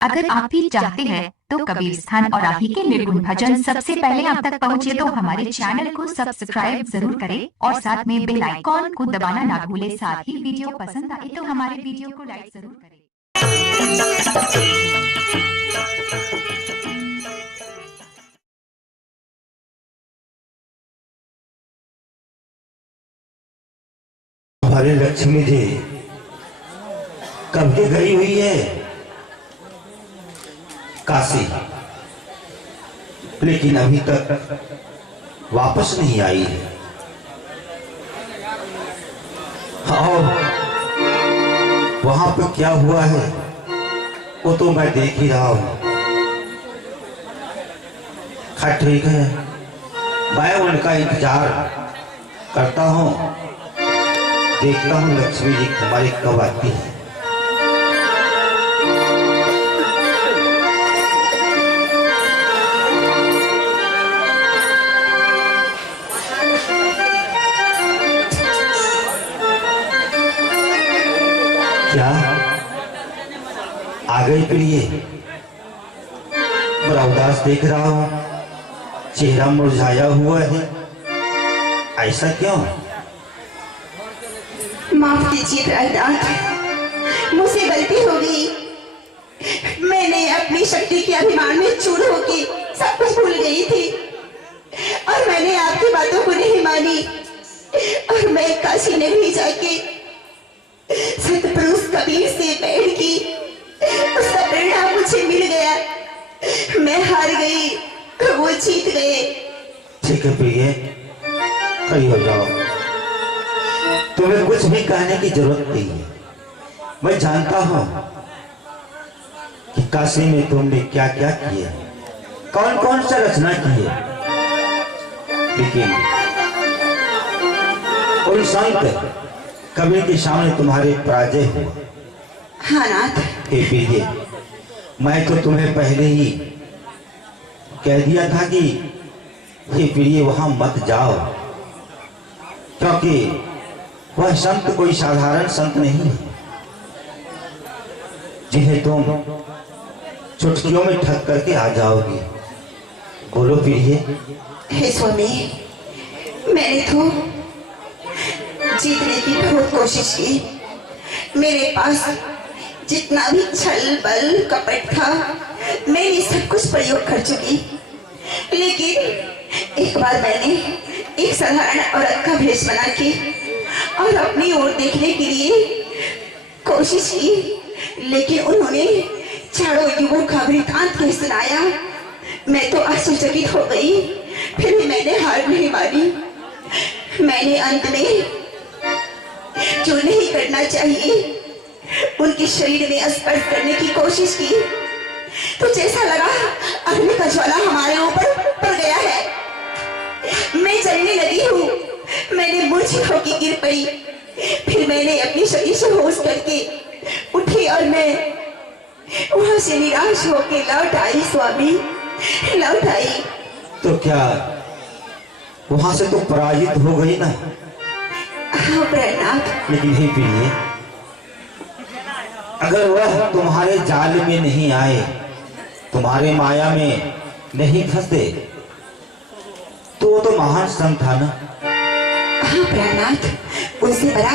अगर आप भी चाहते हैं तो कबीर स्थान और आप ही के निर्गुण भजन सबसे पहले आप तक पहुंचे तो हमारे चैनल को सब्सक्राइब जरूर करें और साथ में बेल आइकॉन को दबाना ना भूलें। साथ ही वीडियो पसंद आए तो हमारे वीडियो को लाइक जरूर करें। हमारी लक्ष्मी जी कब की गई हुई है काशी, लेकिन अभी तक वापस नहीं आई है। और वहां पर क्या हुआ है वो तो मैं देख ही रहा हूं। खैर ठीक है, मैं उनका इंतजार करता हूं, देखता हूं लक्ष्मी जी हमारी कब आती है। क्या आ गई प्रिय? बड़ा उदास देख रहा हूं, चेहरा मुरझाया हुआ है, ऐसा क्यों? माफ कीजिए प्राणनाथ, मुझसे गलती हो गई। मैंने अपनी शक्ति के अभिमान में चूर होके सब कुछ भूल गई थी और मैंने आपकी बातों को नहीं मानी और मैं काशी नगरी जाके सतपुरुष कबीर से बैठ की उसका परिणाम मुझे मिल गया। मैं हार गई, वो जीत गए। ठीक है प्रिय, खड़ी हो जाओ, तुम्हें कुछ भी कहने की जरूरत नहीं है। मैं जानता हूं कि काशी में तुमने क्या क्या किया, कौन कौन सा रचना की है, लेकिन उन संत कबीर के सामने तुम्हारे पराजय हुआ। हाँ नाथ। हे प्रिय, मैं तो तुम्हें पहले ही कह दिया था कि हे प्रिय वहां मत जाओ, क्योंकि वह संत कोई साधारण संत नहीं है जिन्हें तुम चुटकियों में ठग करके आ जाओगे। बोलो प्रिय। हे स्वामी, मैंने तो जीतने की बहुत कोशिश की। मेरे पास जितना भी छल बल कपट था मैंने सब कुछ प्रयोग कर चुकी, लेकिन एक बार मैंने एक साधारण औरत का भेष बना के और अपनी ओर देखने के लिए कोशिश की, लेकिन उन्होंने चारों युगों का वृत्तांत कह सुनाया। मैं तो आश्चर्यचकित हो गई, फिर भी मैंने हार नहीं मानी। मैंने अंत में जो नहीं करना चाहिए उनके शरीर में स्पर्श करने की कोशिश की, तो जैसा लगा अग्नि का ज्वाला हमारे ऊपर पड़ गया है। मैं जलने लगी हूँ। मैंने मूर्छित होकर गिर पड़ी, फिर मैंने अपनी शक्ति से होश करके उठी और मैं वहां से निराश होकर लौट आई। स्वामी, लौट आई। तो क्या वहां से तो पराजित हो गई ना? हाँ प्राणनाथ। लेकिन हे प्रिय, अगर वह तुम्हारे जाल में नहीं आए, तुम्हारे माया में नहीं फंसते, तो वो तो महान संत था ना? हाँ प्राणनाथ, उनसे बड़ा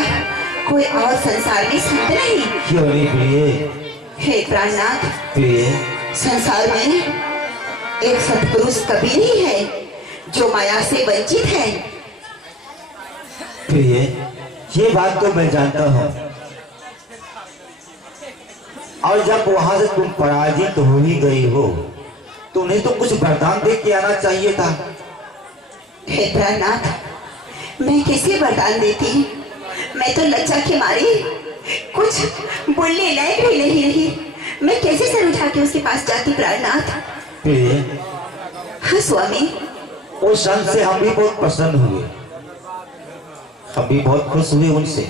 कोई और संसार में संत नहीं। क्यों नहीं प्रिय? हे प्राणनाथ, प्रिय, संसार में एक सतपुरुष कबीर ही है जो माया से वंचित है। प्रिय, ये बात तो मैं जानता हूं, और जब वहां से तुम पराजित हो ही गई हो तो उन्हें तो कुछ वरदान दे के आना चाहिए था। हे प्राणनाथ, मैं कैसे वरदान देती? मैं तो लज्जा के मारे कुछ बोलने लायक भी नहीं रही। मैं कैसे सर उठा के उसके पास जाती प्राणनाथ? प्रिय, हाँ स्वामी। वो संत से हम भी बहुत प्रसन्न हुए, हम भी बहुत खुश हुए उनसे,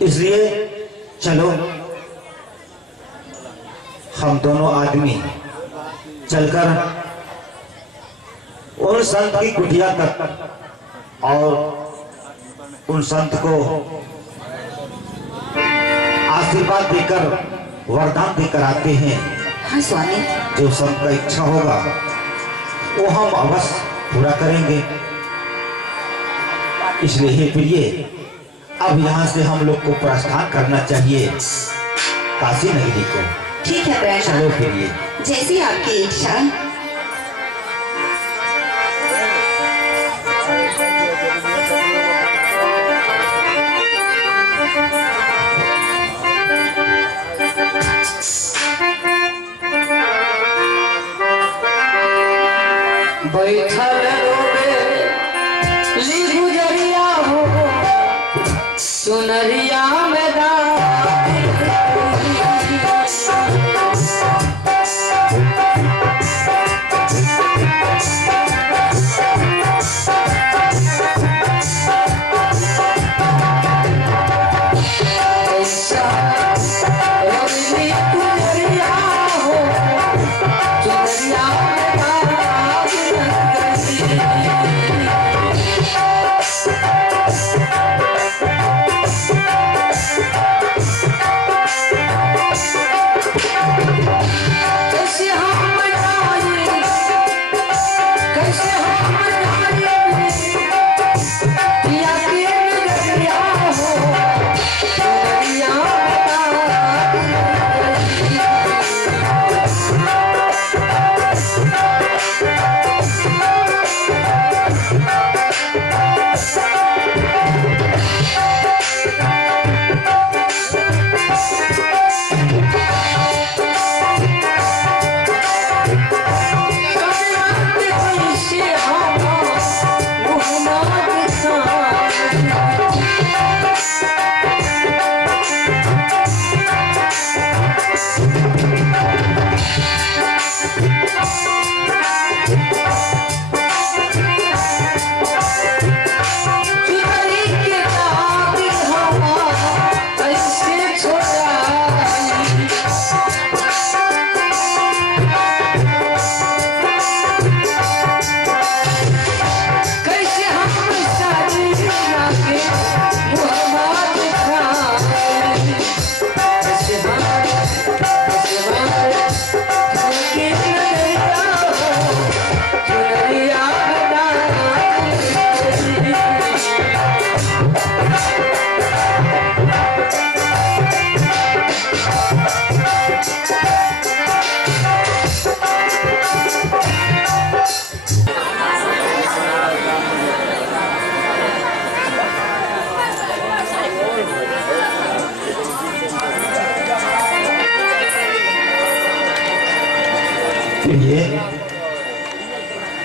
इसलिए चलो हम दोनों आदमी चलकर उन संत की कुटिया तक और उन संत को आशीर्वाद देकर वरदान देकर आते हैं। हाँ स्वामी। जो सबका इच्छा होगा वो हम अवश्य पूरा करेंगे। इसलिए हे प्रिय, अब यहाँ से हम लोग को प्रस्थान करना चाहिए काशी नगरी को। ठीक है प्रयास, चलो प्रिय, जैसी आपकी इच्छा। बैठल रोबे ली गुजरिया हो सुनरिया में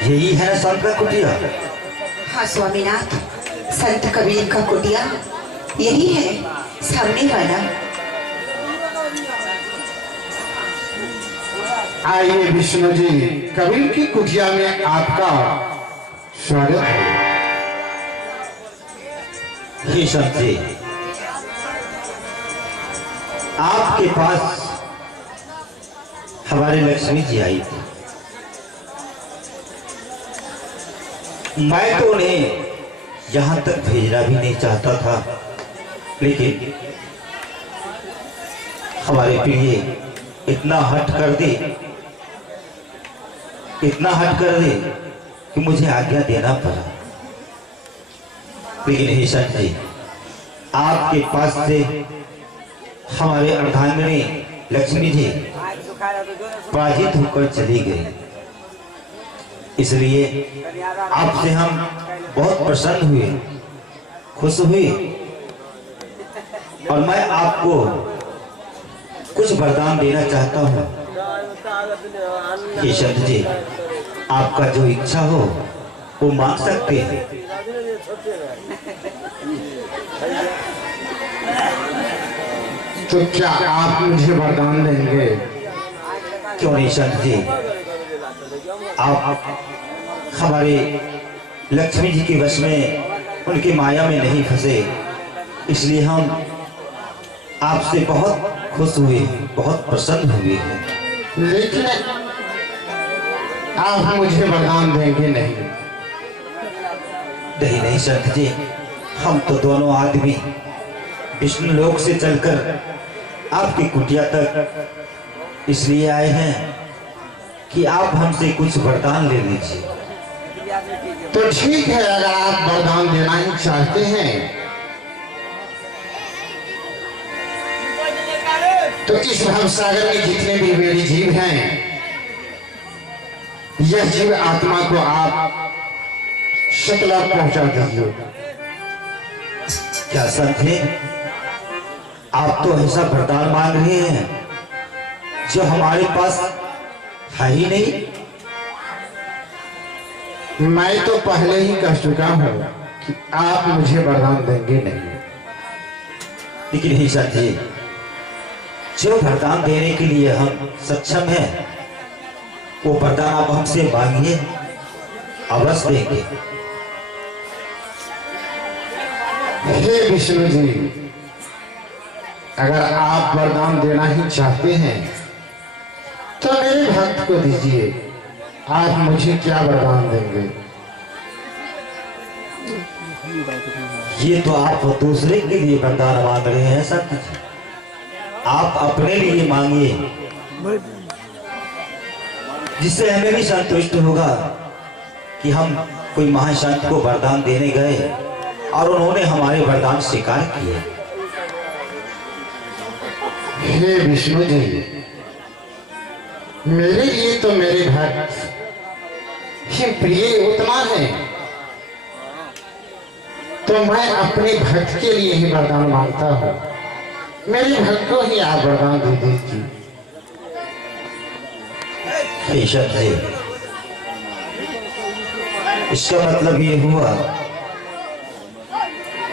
यही है संत का कुटिया। हाँ स्वामीनाथ, संत कबीर का कुटिया यही है, सामने वाला। आइए विष्णु जी, कबीर की कुटिया में आपका स्वागत है। हे संत जी, आपके पास हमारे लक्ष्मी जी आई थी। मैं तो उन्हें यहाँ तक भेजना भी नहीं चाहता था, लेकिन हमारे प्रिय इतना हट कर दे कि मुझे आज्ञा देना पड़ा। लेकिन हे संत जी, आपके पास से हमारे अर्धांगिनी लक्ष्मी जी पराजित होकर चली गई। इसलिए आपसे हम बहुत प्रसन्न हुए, खुश हुए, और मैं आपको कुछ वरदान देना चाहता हूँ। ये संत जी, आपका जो इच्छा हो वो मांग सकते हैं। तो क्या आप मुझे वरदान देंगे? क्यों नहीं संत जी, आप हमारे लक्ष्मी जी के वश में, उनकी माया में नहीं फंसे, इसलिए हम आपसे बहुत खुश हुए, बहुत प्रसन्न हुए हैं। लेकिन आप मुझे वरदान देंगे नहीं? नहीं संत जी, हम तो दोनों आदमी विष्णु लोक से चलकर आपकी कुटिया तक इसलिए आए हैं कि आप हमसे कुछ वरदान ले लीजिए। तो ठीक है, अगर आप वरदान देना ही चाहते हैं तो इस भवसागर में जितने भी मेरे जीव हैं, यह जीव आत्मा को आप शकला पहुंचा दीजिए। क्या संत है, आप तो ऐसा वरदान मांग रहे हैं जो हमारे पास है ही नहीं। मैं तो पहले ही कह चुका हूं कि आप मुझे वरदान देंगे नहीं। लेकिन ही संत जी, जो वरदान देने के लिए हम सक्षम हैं, वो वरदान आप हमसे मांगिए, अवश्य देंगे। हे विष्णु जी, अगर आप वरदान देना ही चाहते हैं तो मेरे भक्त को दीजिए। आप मुझे क्या वरदान देंगे? ये तो आप दूसरे के लिए वरदान मांग रहे हैं संत जी, आप अपने लिए मांगिए, जिससे हमें भी संतुष्ट होगा कि हम कोई महासंत को वरदान देने गए और उन्होंने हमारे वरदान स्वीकार किए। हे विष्णु जी, मेरे लिए तो मेरे भक्त ही प्रिय उतना है, तो मैं अपने भक्त के लिए ही वरदान मांगता हूँ। मेरे भक्त को ही आप वरदान दे दीजिए। बेशक है, इसका मतलब ये हुआ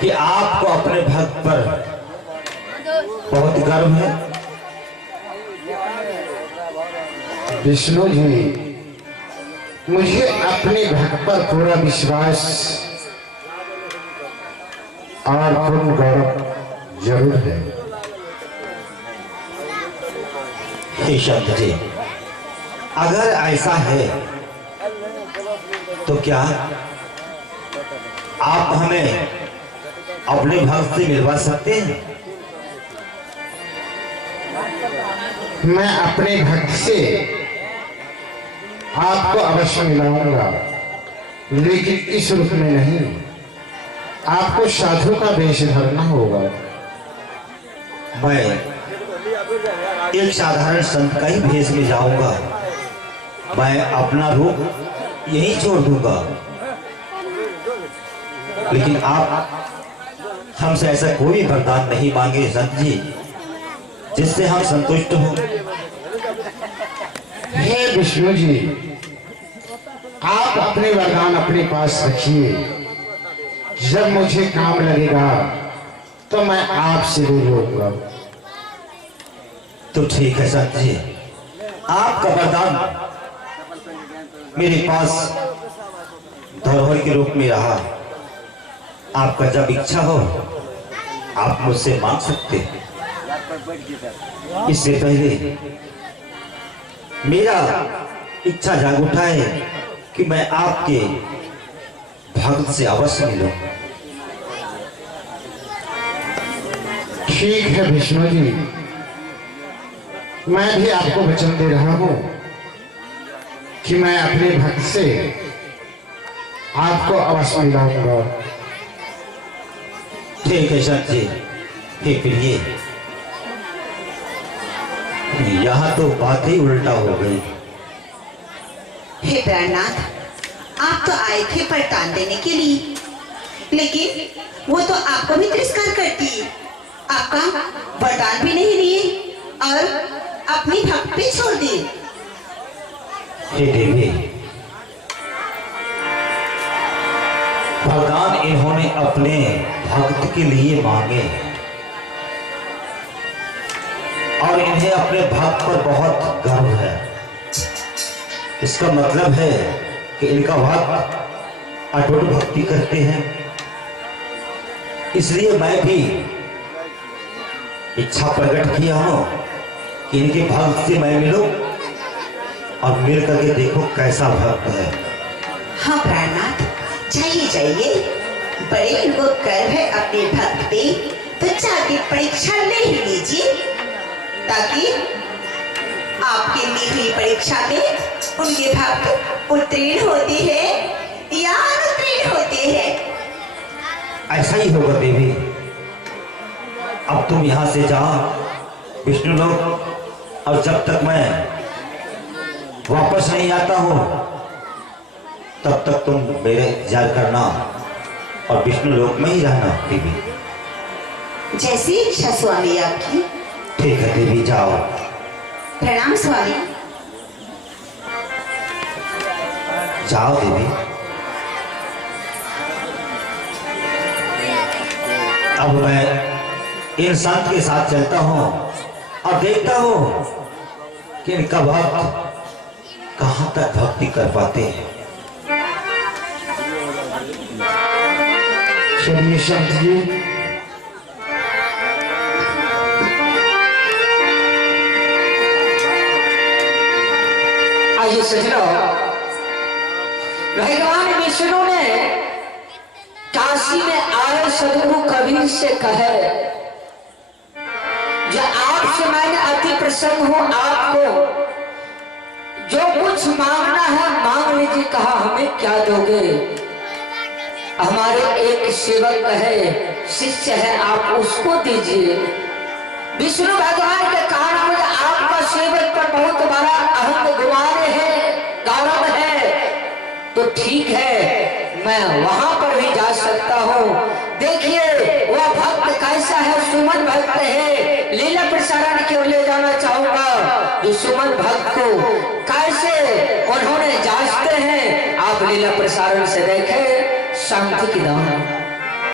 कि आपको अपने भक्त पर बहुत गर्व है। विष्णु जी, मुझे अपने भक्त पर पूरा विश्वास और पूर्ण गौरव जरूर है। हे संत जी, अगर ऐसा है तो क्या आप हमें अपने भक्त से मिलवा सकते हैं? मैं अपने भक्त से आपको अवश्य मिलाऊंगा, लेकिन इस रूप में नहीं। आपको साधु का वेश धरना होगा। मैं एक साधारण संत का ही भेष में जाऊंगा, मैं अपना रूप यही छोड़ दूंगा। लेकिन आप हमसे ऐसा कोई वरदान नहीं मांगे संत जी जिससे हम संतुष्ट हों। हे विष्णु जी, आप अपने वरदान अपने पास रखिए। जब मुझे काम लगेगा तो मैं आपसे दूर होऊंगा। तो ठीक है संत जी, आपका वरदान मेरे पास धरोहर के रूप में रहा। आपका जब इच्छा हो आप मुझसे मांग सकते हैं। इससे पहले मेरा इच्छा जाग उठा है कि मैं आपके भक्त से अवश्य मिलूं। ठीक है विष्णु जी, मैं भी आपको वचन दे रहा हूं कि मैं अपने भक्त से आपको अवश्य मिलाऊंगा। ठीक है संत जी। हे प्रिय, यहाँ तो बात ही उल्टा हो गई। हे प्राणनाथ, आप तो आए थे वरदान देने के लिए, लेकिन वो तो आपको भी तिरस्कार करती है। आपका वरदान भी नहीं लिए और अपनी भक्त पे छोड़ दिए। हे देवी, वरदान इन्होंने अपने भक्त के लिए मांगे और इन्हें अपने भक्त पर बहुत गर्व है। इसका मतलब है कि इनका भक्त अटूट भक्ति करते हैं। इसलिए मैं भी इच्छा प्रकट किया हूं कि इनके भक्त से मैं मिलूं और मिल करके देखो कैसा भक्त है। हाँ प्राणनाथ, जाइए जाइए, बड़े इनको गर्व है अपने भक्त पे, तो जाके परीक्षा ले ही लीजिए। ताकि आपकी दी हुई परीक्षा में उनके भक्त उत्तीर्ण होते हैं या अनुत्तीर्ण होते हैं। ऐसा ही होगा देवी। अब तुम यहाँ से जाओ विष्णु लोक, और जब तक मैं वापस नहीं आता हूँ तब तक तुम मेरे इंतजार करना और विष्णु लोक में ही रहना देवी। जैसी इच्छा स्वामी आपकी। ठीक है देवी, जाओ। प्रणाम स्वामी। जाओ देवी। अब मैं इन संत के साथ चलता हूँ और देखता हूँ कि इनका भक्त कहाँ तक भक्ति कर पाते हैं। चलिए संत जी। आइए सजनो, भगवान विष्णु ने काशी में आए सदगुरु कबीर से कहे, जो आपसे मैंने अति प्रसन्न हूं, आपको जो कुछ मांगना है मांग लीजिए। कहा हमें क्या दोगे? हमारे एक सेवक है, शिष्य है, आप उसको दीजिए। विष्णु भगवान के कारण मुझे आपका सेवक पर बहुत बड़ा अहम गुमान है, गौरव है, तो ठीक है मैं वहां पर भी जा सकता हूँ। देखिए वह भक्त कैसा है, सुमन भक्त है। लीला प्रसारण की ओर ले जाना चाहूंगा जो सुमन भक्त को कैसे उन्होंने जांचते हैं। आप लीला प्रसारण से देखें, शांति की दान।